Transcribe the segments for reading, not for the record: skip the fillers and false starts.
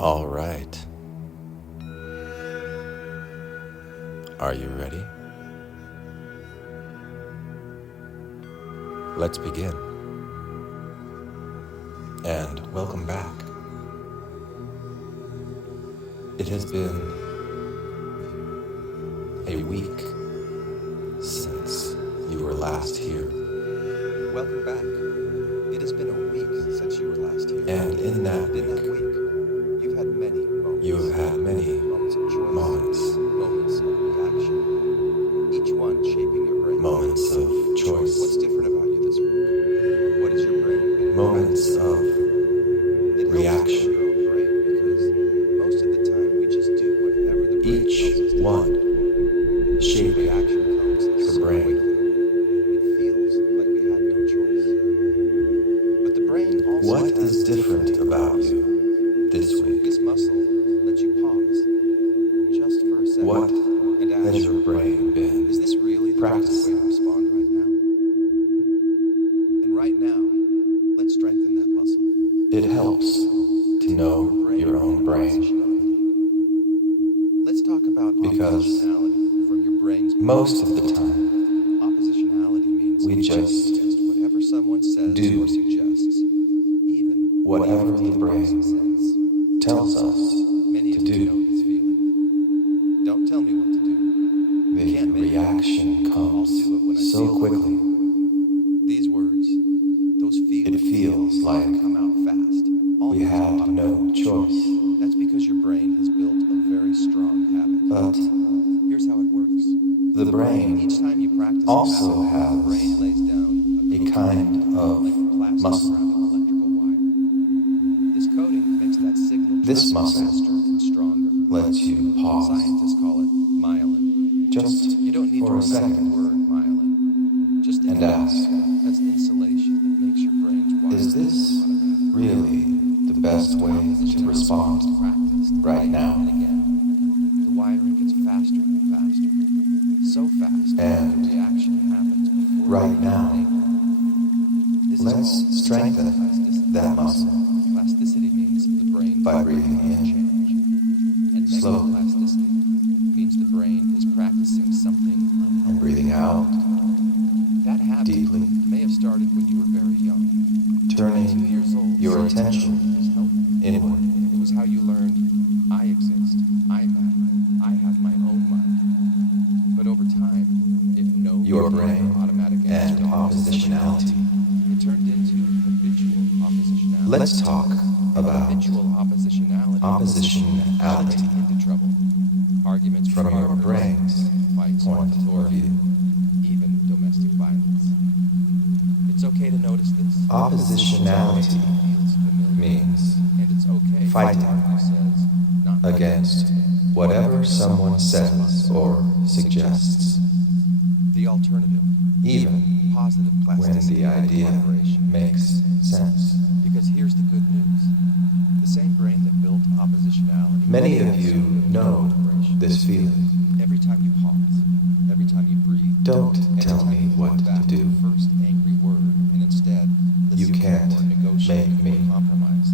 All right. Are you ready? Let's begin. And welcome back. It has been a week since you were last here. Welcome back. It has been a week since you were last here. And in that week, you've had many moments. You have had many moments of choice. Moments of reaction. Each one shaping your brain. Moments of choice. What's different about you this week? What is your brain been Moments of reaction. Your own brain, because most of the time we just do whatever the brain Each tells us to one do. shaping Reaction comes your so brain. quickly. It feels like we had no choice. But the brain also What has is different about you this week? This muscle lets you pause just for a second. What and ask, has your brain been is this really the best practicing? way to respond right now? And right now, let's strengthen that muscle. It helps to know your own brain, Let's talk about because oppositionality from your brain's most of the time Oppositionality means we just whatever someone says do or suggests, even whatever the brain says. tells us Many to of you do. know this feeling. Don't tell me what to do. The Can't make reaction I'll comes do it when I so feel it. quickly. These words, those feelings, It feels like come out fast. we had no choice. That's because your brain has built a very strong habit. But Here's how it works. the brain Each time you practice also a habit, has the brain lays down a kind of like plastic muscle. around an electrical wire. This coating makes that signal This travel muscle faster and stronger. lets you pause Scientists call it myelin. just You don't need for to a remember the second word myelin. Just think and of it ask, as insulation that makes your brain's wires is this automatic. really the best way to respond Practiced right now? and again. The wiring gets faster and faster. So fast that And the reaction happens before right you now, think. This is let's called strengthen plasticity. that muscle Plasticity means the brain by breathing in change. And slowly. plasticity means the brain is practicing something and unhealthy. breathing out That habit deeply, may have started when you were very young. 2 turning years old. your attention is healthy. inward. It was how you learned, I exist, I matter, I have my own mind. But over time, if no Your brain automatic and answer to oppositionality. it turned into habitual oppositionality. Let's talk about habitual oppositionality. oppositionality Getting into trouble. Arguments from with your partners, brain's fights point with of authority, view. even domestic violence. It's okay to notice this. Oppositionality Feels familiar. means And it's okay fighting who says not against whatever someone says or suggests, the alternative, even positive when plasticity the idea collaboration. makes sense. Because here's the good news. The same brain that built oppositionality. Many of you know this feeling. Every time you pause, every time you breathe, Don't every tell time me you what hold back to do. the first angry word and instead You listen can't or negotiate make me. or compromise.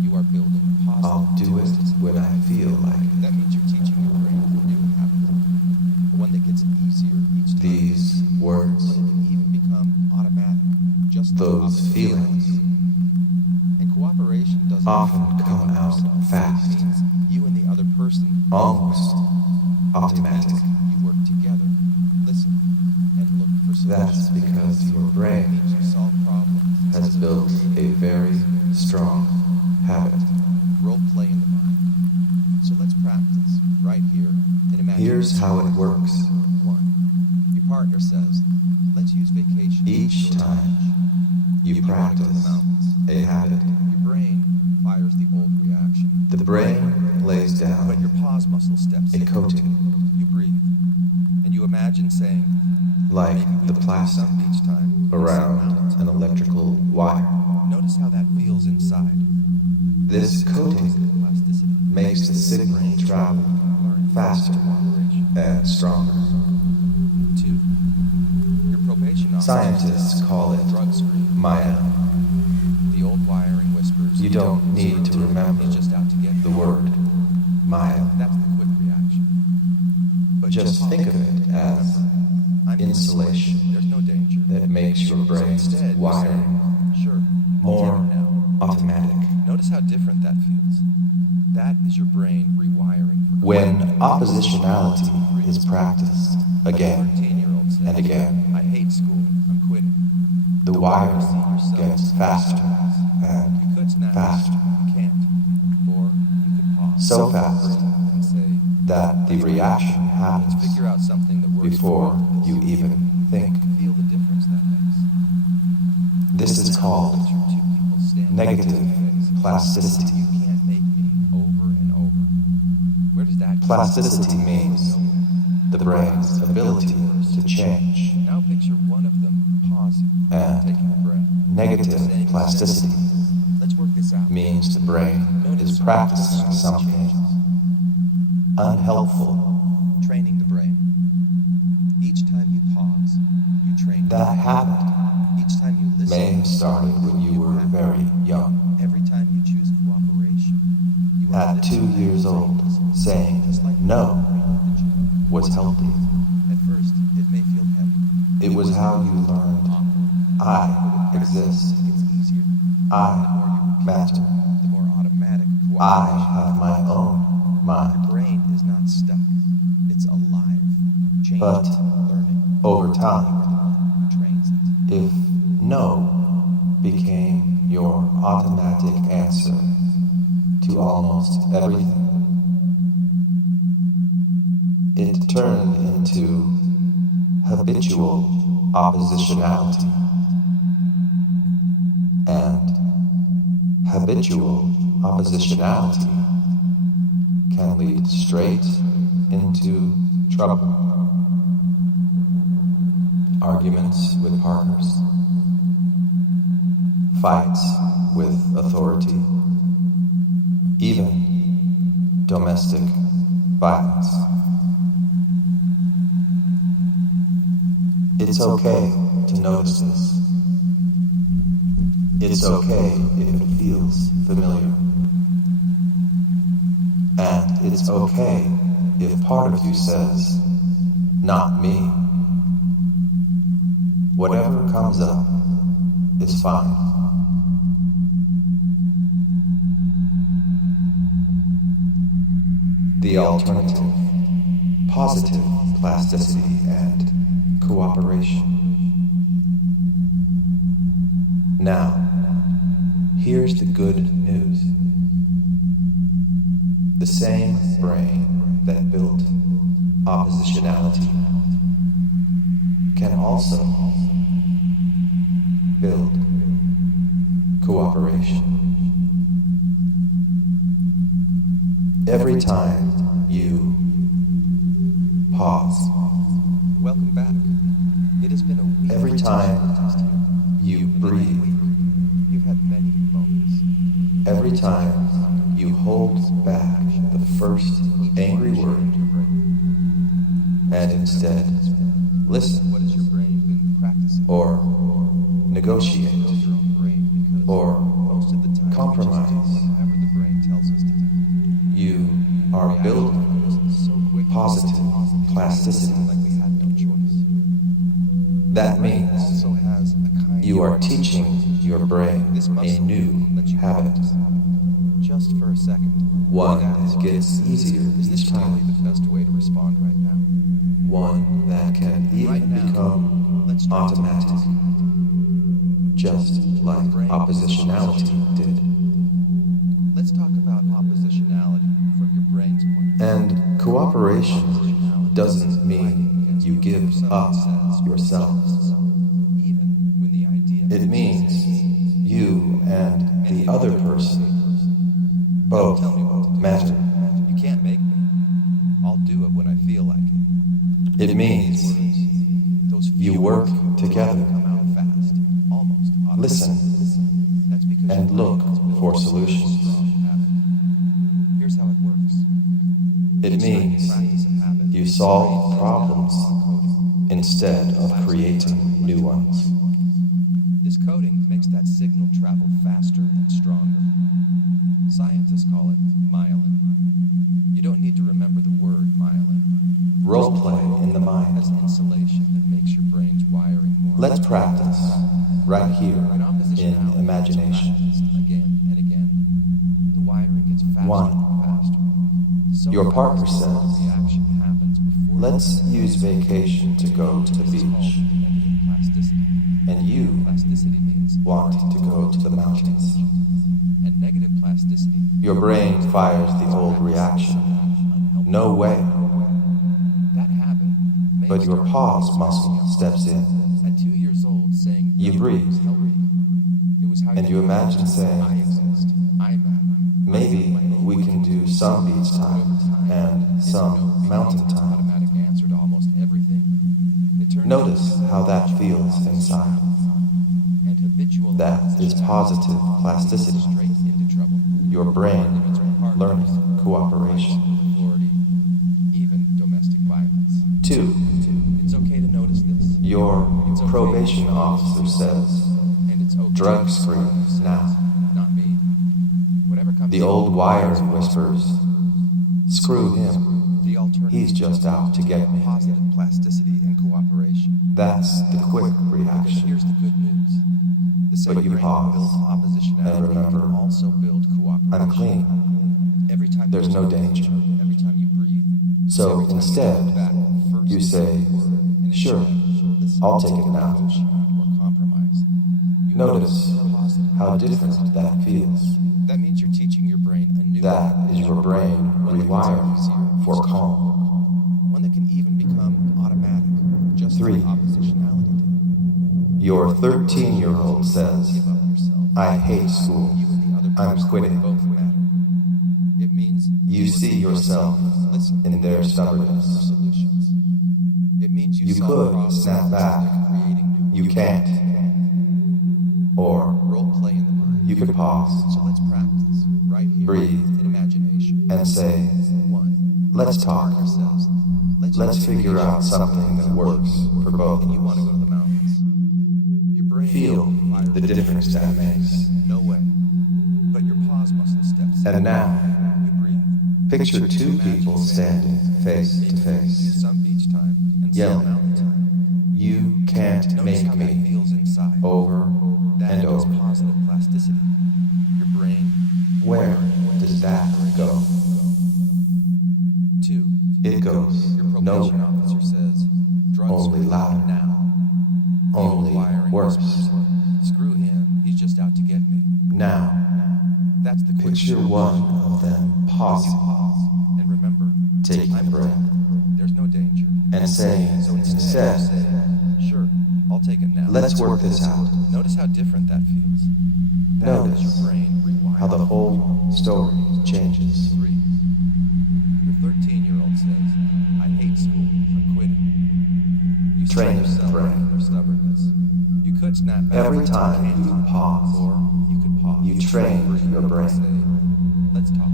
You are building positive. I'll do it when I feel like it. That means you're teaching your brain a new habit, one that gets easier each time. These words, One that can even become automatic, just those feelings, And cooperation doesn't often mean come doing out yourself. fast. It means you and the other person almost automatic. You work together, listen, and look for solutions. That's because your It brain means you solve problems. has built a very strong habit. Role play in the mind. So let's practice right here and imagine. Here's how it works. 1. Your partner says, let's use vacation. Each time you wanna go to the practice mountains. a habit, Your brain fires the old reaction. the brain lays But down your pause muscle steps a in. coating You breathe. And you imagine saying, like maybe we the can do plastic some beach time around an electrical wire. Notice how that feels inside. This coating Plasticity. makes the signal travel faster and stronger. 2. Your probation officer Scientists says, call it drug screen. myelin. The old wiring whispers, You don't need to remember he's just out to get you. the word mild. That's the quick reaction. But Just think of it as I'm insulation There's no danger. that makes your So brain's instead, you say, wiring sure, more I'll take it now. automatic. Notice how different that feels. That is your brain rewiring for When oppositionality is practiced again 13-year-old says, and again, I hate school. I'm quitting. the wiring gets faster You and could snap faster, You can't. Or you could pause. so fast And say, that the reaction let's happens figure out something that works before for this. you even think. Feel the difference that makes. This is called Picture two people standing negative face-to-face. plasticity. You can't make me over and over. Where does that Plasticity means the brain's ability to change, Now picture one of them pausing, and taking a breath. negative plasticity Let's work this out. means the brain is practicing something unhelpful. Training the brain. Each time you pause, you train That habit Each time you listen, may have started when you were very young. every time you choose cooperation, you are At 2 years old, saying no was healthy. At first, it may feel heavy. It was how you learned I exist. It's easier. I matter. The more automatic I cooperation. have my own Your mind. brain is not stuck. It's alive. Changing, But learning. over time, Trains it. if no became your automatic answer to almost everything, it turned into habitual oppositionality. And habitual oppositionality can lead straight into trouble. Arguments with partners, fights with authority, even domestic violence. It's okay to notice this. It's okay if it feels familiar. And it's okay if part of you says, not me. Whatever comes up is fine. The alternative, positive plasticity and cooperation. Now, here's the good news. The same brain that built oppositionality can also build cooperation. Every time you pause, Welcome back. It has been a week. every time you breathe, You've had many moments. every time you hold back the first angry word and instead listen What has your brain been practicing? or negotiate Build your own brain because or most of the time compromise. we just do whatever the brain tells us to do. You are building So quick, positive plasticity. like we had no choice. That The brain means also has a kind you are of teaching your brain this a muscle new lets you habit, practice just for a second. one That that gets easier is this each really time, the best way to respond right now? one that can Right even now, become let's try to automatic, pause. just like oppositionality did. Let's talk about oppositionality from your brain's point of view. And cooperation doesn't mean you give up yourself. Even when the idea It means you and the other person both Tell me what to do. matter. You can't make me. I'll do it when I feel like it. It means Those you few work words together, come out fast, almost automatic. listen, That's because and your look brain is built for on a solutions. strong habit. Here's how it works. It Each time you means practice a habit, you your solve brain slows problems down coding. instead of creating new ones. This coding makes that signal travel faster and stronger. Scientists call it myelin. You don't need to remember the word myelin. Roleplay in the mind. As insulation that makes your brain's wiring more. Let's practice right here in imagination. Again and again, the wiring gets faster 1. and faster. So Your partner fast that says, the reaction happens before let's use vacation to go to the beach. Plasticity. And you Plasticity means want to go to the mountains. and negative plasticity. Your brain fires the old reaction. No way. That habit may But your start pause when you muscle were steps in. At 2 years old, saying You breathe. was healthy. It was how And you imagine saying, I exist. I matter. maybe we can do some beach time and some mountain time. Automatic answer to almost everything. It turns Notice out how that feels inside. and habitual That is positive plasticity. straight into trouble. Your brain learning cooperation. Authority, even domestic violence. 2. It's okay to notice this. Your probation officer says, And it's okay. drug screen now. Not me. Whatever comes The old wire whispers, screw him. The alternative. He's just out to get me. Positive plasticity and cooperation. That's the quick Because reaction. here's the good news. The same But you brain pause that builds oppositionality and remember, can also build cooperation. I'm clean. Every time There's you no danger. Every time you breathe. So every time instead, you look back, first you say, and sure, instead, I'll take it now. Or compromise. You Notice positive. how different that feels. That means you're teaching your brain a new That is your brain rewiring for calm. one that can even become automatic, just 3. like oppositionality did. Your 13-year-old says, Give up yourself. I hate school. You and the other I'm person quitting. both matter. It means You see yourself in their stubbornness. solutions. It means You solve could problems snap back. creating new You can't. Or role play in the mind. you could pause So let's practice right here Breathe. in imagination. and say, 1. let's talk. Ourselves. Let's figure out something that works for both And you of want to us. go to the mountains. Your brain Feel fires the difference that makes. No way. But your pause muscle steps in. And now, You breathe. picture 2 people standing face to face. Some beach time and Yelling. some mountain time. You can't Notice make how that me. feels inside. Over That and is over. positive plasticity. Your brain. Where does that go? 2. It goes Your probation nowhere. officer says, drugs Only free louder. now. The old Only wiring worse. whispers, screw him, he's just out to get me. Now, That's the quick picture solution. one of them You pausing, pause and remember, taking a breath, there's no danger. and saying So instead, say, sure, I'll take it now. let's work this out. Notice how different that feels. That Notice is your brain rewiring. how the whole story changes. 3. Your 13-year-old says, I hate school, I'm quitting. You Train train yourself brain. in your stubbornness. You could snap back. Every time you pause, or you could pause. you train your brain. Say, let's talk.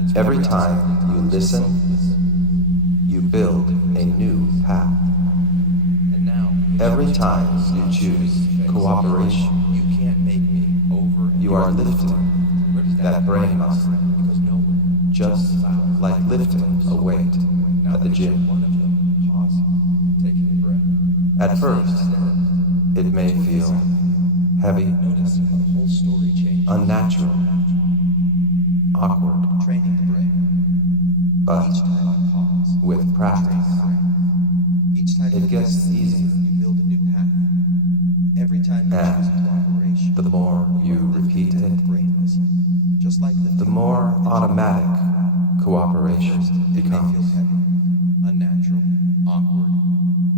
Let's Every figure out time something you about listen, yourself. you build a new path. And now, Every time you choose cooperation, you can't make me over. you are lifting Where does that brain muscle, Because nowhere. just like lifting a weight Now at the picture gym. one of them pausing, taking a breath. At first, it may feel heavy, Notice how the whole story changes. unnatural, awkward, Training the brain. but Each time you pause, with train practice, the brain. Each time it you gets listen, easier. you build a new path. Every time you And choose cooperation, the more you repeat the it, brain muscle, just like lifting the more automatic cooperation It may feel becomes. heavy, unnatural, awkward,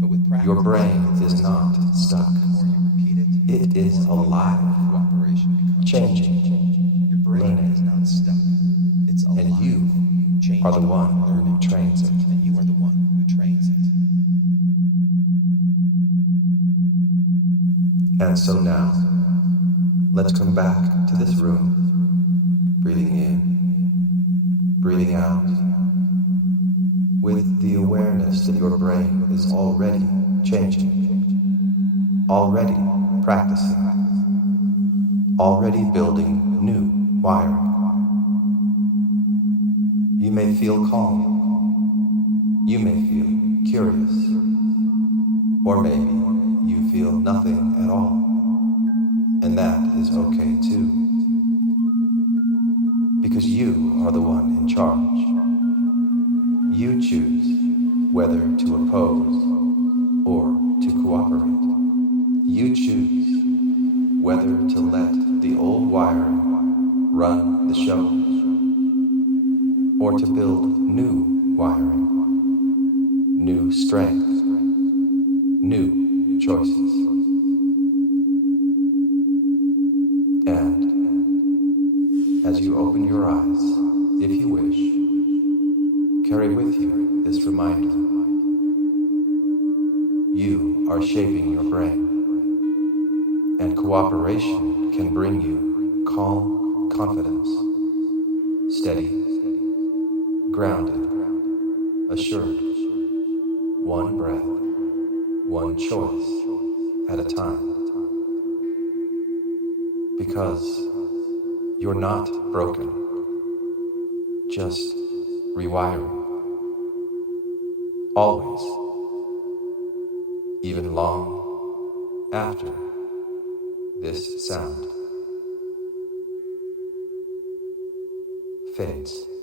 but with practice, Your brain is not stuck. the more you repeat it, It is alive, cooperation becomes changing, Your brain learning. is not stuck. It's alive. And you Changing, are the one who trains it. and you are the one who trains it. And so now, let's come back to this room, breathing in, breathing out, with the awareness that your brain is already changing, already practicing, already building new wiring. You may feel calm. You may feel curious. Or maybe you feel nothing at all. And that is okay too. Because you are the one in charge. You choose whether to oppose or to cooperate. You choose whether to let the old wiring run the show or to build new wiring, new strength, new choices. And as you open your eyes, if you wish, carry with you this reminder. You are shaping your brain, and cooperation can bring you calm confidence, steady, grounded, assured, one breath, one choice at a time. Because you're not broken, just rewiring. Always, even long after this sound fades.